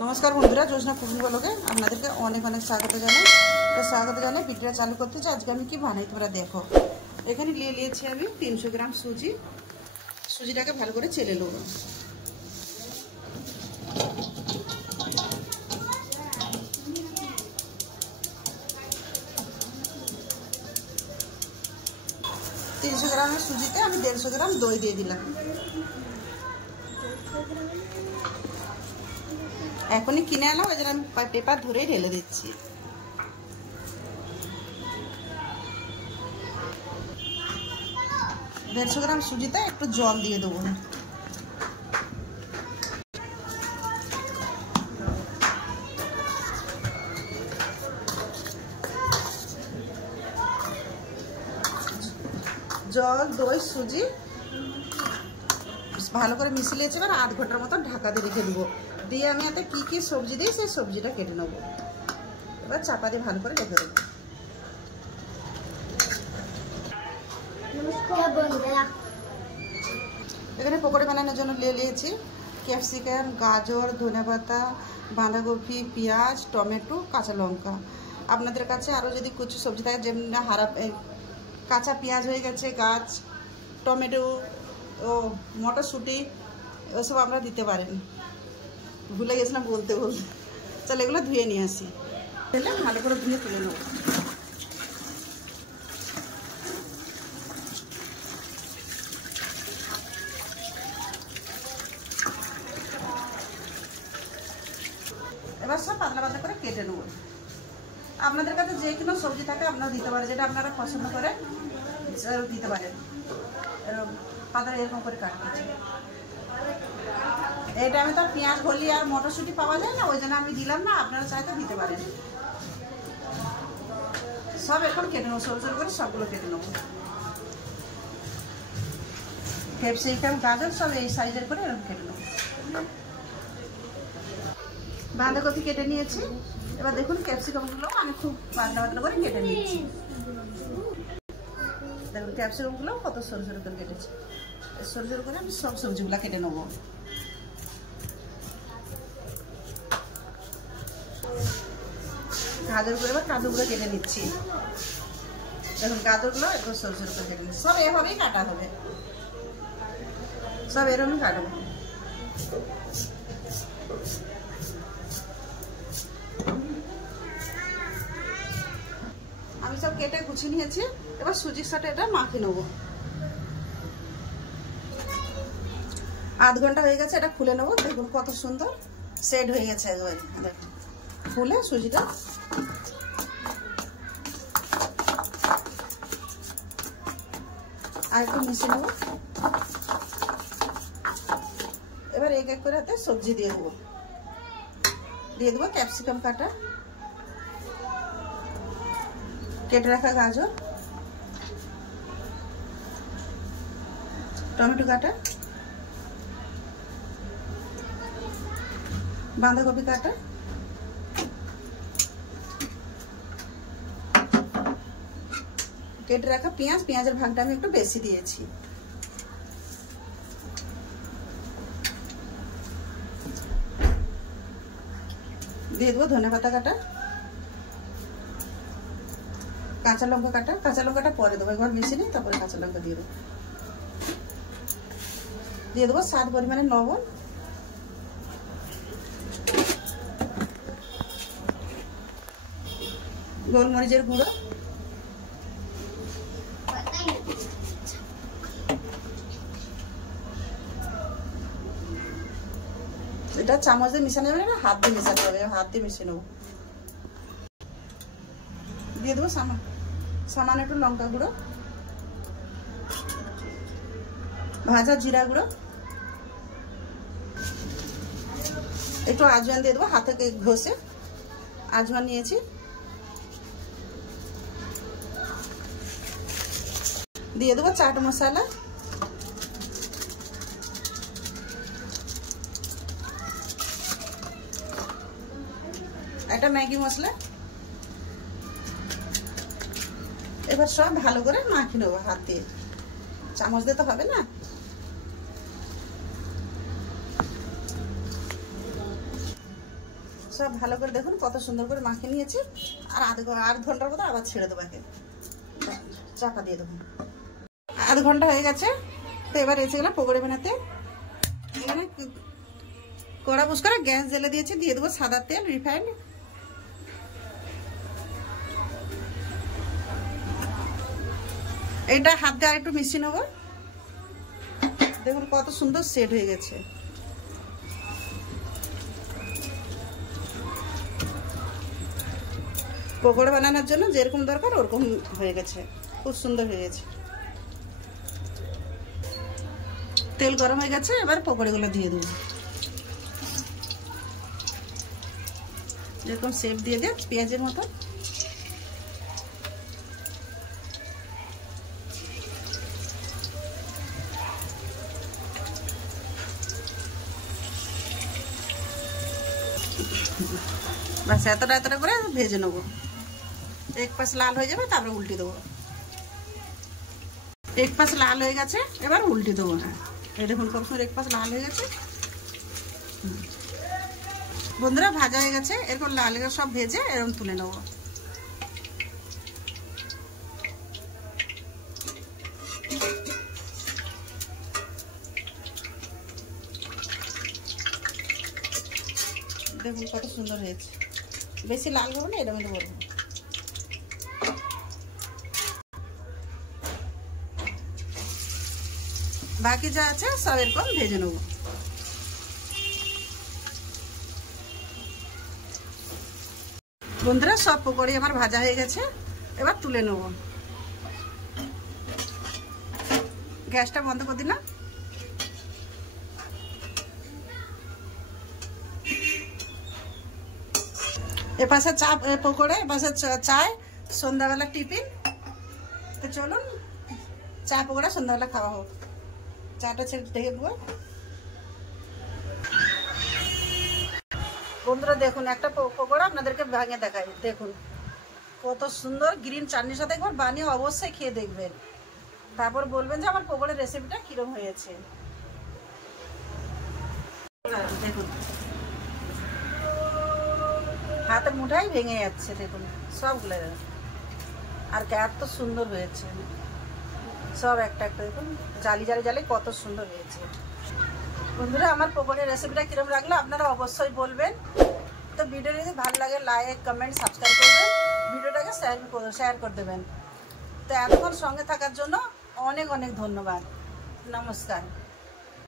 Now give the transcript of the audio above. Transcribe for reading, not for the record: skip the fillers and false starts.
नमस्कार बंधुरा जोशना कुकिंग ब्लगे आपनादेरके अनेक अनेक स्वागत जानाई। तो स्वागत जानाई भिडियोटा चालू करते आज के आमी कि बानाई तोमरा देखो। एखाने निये नियेछि आमी 300 ग्राम सुजी। सुजिटाके भालो करे चेले नेब। तीनशो ग्राम सुजीते आमी 150 ग्राम दई दिए दिलाम। एखोनी किने आनलाम ओই জন্য আমি পেপার ধরেই ঢেলে দিচ্ছি। 150 গ্রাম সুজিতে একটু জল দিয়ে দেবো। জল দই সুজি ভালো করে মিশিয়ে নিয়েছি। এবার আধ ঘন্টার মতো ঢাকা দিয়ে রেখে দেবো। দিয়ে আমি এতে কি কি সবজি দিই সেই সবজিটা কেটে নেব। এবার চাপা দিয়ে ভালো করে রেখে দেবো। এখানে পকোড়ি বানানোর জন্য নিয়েছি ক্যাপসিকাম, গাজর, ধনেপাতা, বাঁধাকপি, পেঁয়াজ, টমেটো, কাঁচা লঙ্কা। আপনাদের কাছে আরও যদি কিছু সবজি থাকে যেমন কাঁচা পেঁয়াজ হয়ে গেছে, গাছ টমেটো ও মটরশুঁটি ওসব আপনারা দিতে পারেন। ভুলে গেছিলাম বলতে বলতে। চল এগুলো ধুয়ে নিয়ে আসি। তাহলে ভালো করে ধুয়ে তুলে নেব। এবার সব পাতলা পাতলা করে কেটে নেব। আপনাদের কাছে যে কোনো সবজি থাকে আপনারা দিতে পারেন, যেটা আপনারা পছন্দ করে দিতে পারেন। পাতাটা এরকম করে কাটতে। এই টাইমে তো পেঁয়াজ হলি আর মটরশুঁটি পাওয়া যায় না, ওই জন্য আমি দিলাম না। আপনারা চাইতে দিতে পারেন। সব এখন কেটে নেবো, সরু সরু করে সবগুলো কেটে নেবো। ক্যাপসিকাম, গাজর সব এই সাইজের করে এরকম কেটে নেবো। বাঁধাকপি কেটে নিয়েছি। এবার দেখুন ক্যাপসিকামগুলো আমি খুব পাতলা পাতলা করে কেটে নিয়েছি। দেখুন ক্যাপসিকামগুলো কত সরু সরু করে কেটেছি। সরু সরু করে আমি সব সবজিগুলো কেটে নেবো। গাজরগুলো এবার কাজুগুলো কেটে নিচ্ছি। দেখুন গাজরগুলো একটু সরু সরু করে কেটে নিচ্ছি। সব এভাবেই কাটা হবে, সব এরকমই কাটবো। আমি সব কেটে গুছিয়ে নিয়েছি। এবার সুজির সাথে এটা মাখিয়ে নেবো। আধ ঘন্টা হয়ে গেছে, এটা খুলে নেবো। দেখুন কত সুন্দর সেট হয়ে গেছে। দেখুন ফুলে সুজিটা আর একটু মিশিয়ে নেবো। এবার এক এক করে হাতে সবজি দিয়ে দেবো। দিয়ে দেবো ক্যাপসিকাম কাটা, কেটে রাখা গাজর, টমেটো কাটা, বাঁধাকপি কাটা, কেটে রাখা পেঁয়াজ। পেঁয়াজের ভাগটা আমি একটু বেশি দিয়েছি। দিয়ে দেবো ধনেপাতা কাটা, কাঁচা লঙ্কা কাটা। কাঁচা লঙ্কাটা পরে দেবো, একবার মিশিয়ে নিই তারপরে কাঁচা লঙ্কা দিয়ে দেবো। দিয়ে দেবো স্বাদ পরিমাণে লবণ, গোলমরিচের গুঁড়ো, এটা চামচ দিয়ে মিশানো যাবে না, হাত দিয়ে মিশাতে হবে। হাত দিয়ে মিশিয়ে নেবো। দিয়ে দেবো সামান্য একটু লঙ্কা গুঁড়ো, ভাজা জিরা গুঁড়ো, একটু আজওয়ান দিয়ে দেবো। হাতে ঘষে আজওয়ান নিয়েছি। দিয়ে দেবো চাট মশলা, একটা ম্যাগি মশলা। এবার সব ভালো করে মাখিয়ে নেবো হাত দিয়ে। চামচ দিয়ে তো হবে না। সব ভালো করে দেখুন কত সুন্দর করে মাখিয়ে নিয়েছি। আর আধ ঘন্টার মতো আবার ছেড়ে দেবো, একে চাপা দিয়ে দেবো। আধ ঘন্টা হয়ে গেছে। তো এবার এসে গেলাম পকোড়ি বানাতে। এখানে কড়া বুস করে গ্যাস জ্বেলে দিয়েছি, দিয়ে দেবো সাদা তেল, রিফাইন্ড। এটা হাত দিয়ে আর একটু মিশিয়ে নেবো। দেখুন কত সুন্দর সেট হয়ে গেছে। পকোড়া বানানোর জন্য যেরকম দরকার ওরকম হয়ে গেছে, খুব সুন্দর হয়ে গেছে। তেল গরম হয়ে গেছে, এবার পকোড়াগুলো দিয়ে দেবো। যেরকম শেপ দিয়ে দেয় পেঁয়াজের মতো। বাস এতটা করে ভেজে নেবো। এক পাশ লাল হয়ে যাবে, তারপরে উল্টে দেবো। এক পাশ লাল হয়ে গেছে, এবার উল্টে দেবো। হ্যাঁ, এই দেখুন কত সুন্দর এক পাশ লাল হয়ে গেছে। বন্ধুরা ভাজা হয়ে গেছে, এরকম লাল হয়ে সব ভেজে এরকম তুলে নেবো। দেখুন কত সুন্দর হয়েছে। বেশি লাল করবো না, এরকম করবো। বাকি যা আছে সব এরকম ভেজে নেবো। বন্ধুরা সব পকোড়ি আমার ভাজা হয়ে গেছে, এবার তুলে নেব। গ্যাসটা বন্ধ করে দিলাম। এপাশে চা পকোড়ে, এপাশে চায় সন্ধ্যাবেলা টিফিন। তো চলুন চা পকোড়া সন্ধ্যাবেলা খাওয়া হোক। চাটা ছেড়ে ঢেকে দেবো। বন্ধুরা দেখুন একটা পকোড়া আপনাদেরকে ভাঙে দেখাই। দেখুন কত সুন্দর গ্রিন চাটনির সাথে একবার বানিয়ে অবশ্যই খেয়ে দেখবেন, তারপর বলবেন যে আমার পকোড়ার রেসিপিটা কিরম হয়েছে। দেখুন হাতের মুঠাই ভেঙে যাচ্ছে, দেখুন সবগুলো। আর এত সুন্দর হয়েছে সব একটা একটা। দেখুন জালি জালি জালি কত সুন্দর হয়েছে। বন্ধুরা আমার পকোড়ার রেসিপিটা কিরম লাগলো আপনারা অবশ্যই বলবেন। তো ভিডিও যদি ভালো লাগে লাইক কমেন্ট সাবস্ক্রাইব করবেন, ভিডিওটাকে শেয়ার করে দেবেন। তো এতক্ষণ সঙ্গে থাকার জন্য অনেক অনেক ধন্যবাদ। নমস্কার।